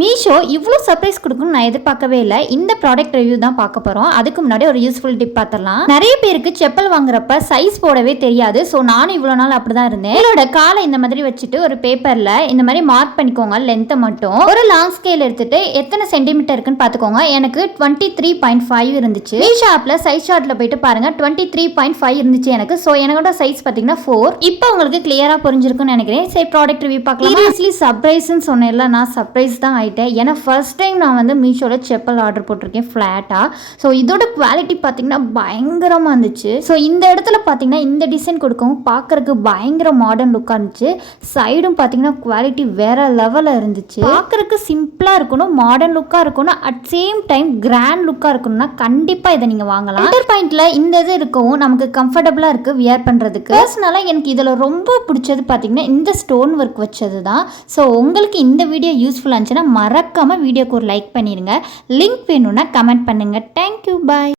மீஷோ இவ்வளோ சர்ப்ரைஸ் கொடுக்கும்னு நான் எதிர்பார்க்கவே இல்லை. இந்த ப்ராடக்ட் ரிவ்யூ தான் பார்க்க போகிறோம். அதுக்கு முன்னாடி ஒரு யூஸ்ஃபுல் டிப் பார்த்துடலாம். நிறைய பேருக்கு செப்பல் வாங்குறப்ப சைஸ் போடவே தெரியாது. ஸோ நானும் இவ்வளோ நாள் அப்படி தான் இருந்தேன். என்னோட காலை இந்த மாதிரி வச்சுட்டு ஒரு பேப்பரில் இந்த மாதிரி மார்க் பண்ணிக்கோங்க. லென்த்தை மட்டும் ஒரு லாங் ஸ்கேல் எடுத்துட்டு எத்தனை சென்டிமீட்டர் இருக்குன்னு பார்த்துக்கோங்க. எனக்கு 23.5 இருந்துச்சு. மீஷோ ஆப்பில் சைஸ் சார்ட்டில் போயிட்டு பாருங்க 23.5 இருந்துச்சு எனக்கு. ஸோ என்னோட சைஸ் பார்த்தீங்கன்னா 4. இப்போ உங்களுக்கு கிளியராக புரிஞ்சிருக்குன்னு நினைக்கிறேன். சரி, ப்ராடக்ட் ரிவ்யூ பார்க்கலாம். சீரியஸ்லி சர்ப்ரைஸ்ன்னு சொன்னேன்ல, நான் சர்ப்ரைஸ் தான். ஏன்னா ஃபர்ஸ்ட் டைம் நான் வந்து மீஷோவில் செப்பல் ஆர்டர் போட்டிருக்கேன் ஃப்ளாட்டாக. ஸோ இதோட குவாலிட்டி பார்த்தீங்கன்னா பயங்கரமாக இருந்துச்சு. ஸோ இந்த இடத்துல பார்த்தீங்கன்னா இந்த டிசைன் கொடுக்கவும் பார்க்குறதுக்கு பயங்கர மாடர்ன் லுக்காக இருந்துச்சு. சைடும் பார்த்தீங்கன்னா குவாலிட்டி வேற லெவலில் இருந்துச்சு. பார்க்குறதுக்கு சிம்பிளாக இருக்கணும், மாடர்ன் லுக்காக இருக்கணும், அட் சேம் டைம் கிராண்ட் லுக்காக இருக்கணும்னா கண்டிப்பாக இதை நீங்கள் வாங்கலாம். சென்டர் பாயிண்ட்ல இந்த இது இருக்கவும் நமக்கு கம்ஃபர்டபுளாக இருக்குது வியர் பண்ணுறதுக்கு. பர்சனலாக எனக்கு இதில் ரொம்ப பிடிச்சது பார்த்தீங்கன்னா இந்த ஸ்டோன் ஒர்க் வச்சது தான். ஸோ உங்களுக்கு இந்த வீடியோ யூஸ்ஃபுல்லாக இருந்துச்சுன்னா மறக்காமல் வீடியோக்கு ஒரு லைக் பண்ணிடுங்க. லிங்க் வேணும்னா கமெண்ட் பண்ணுங்கள். தேங்க்யூ, பாய்.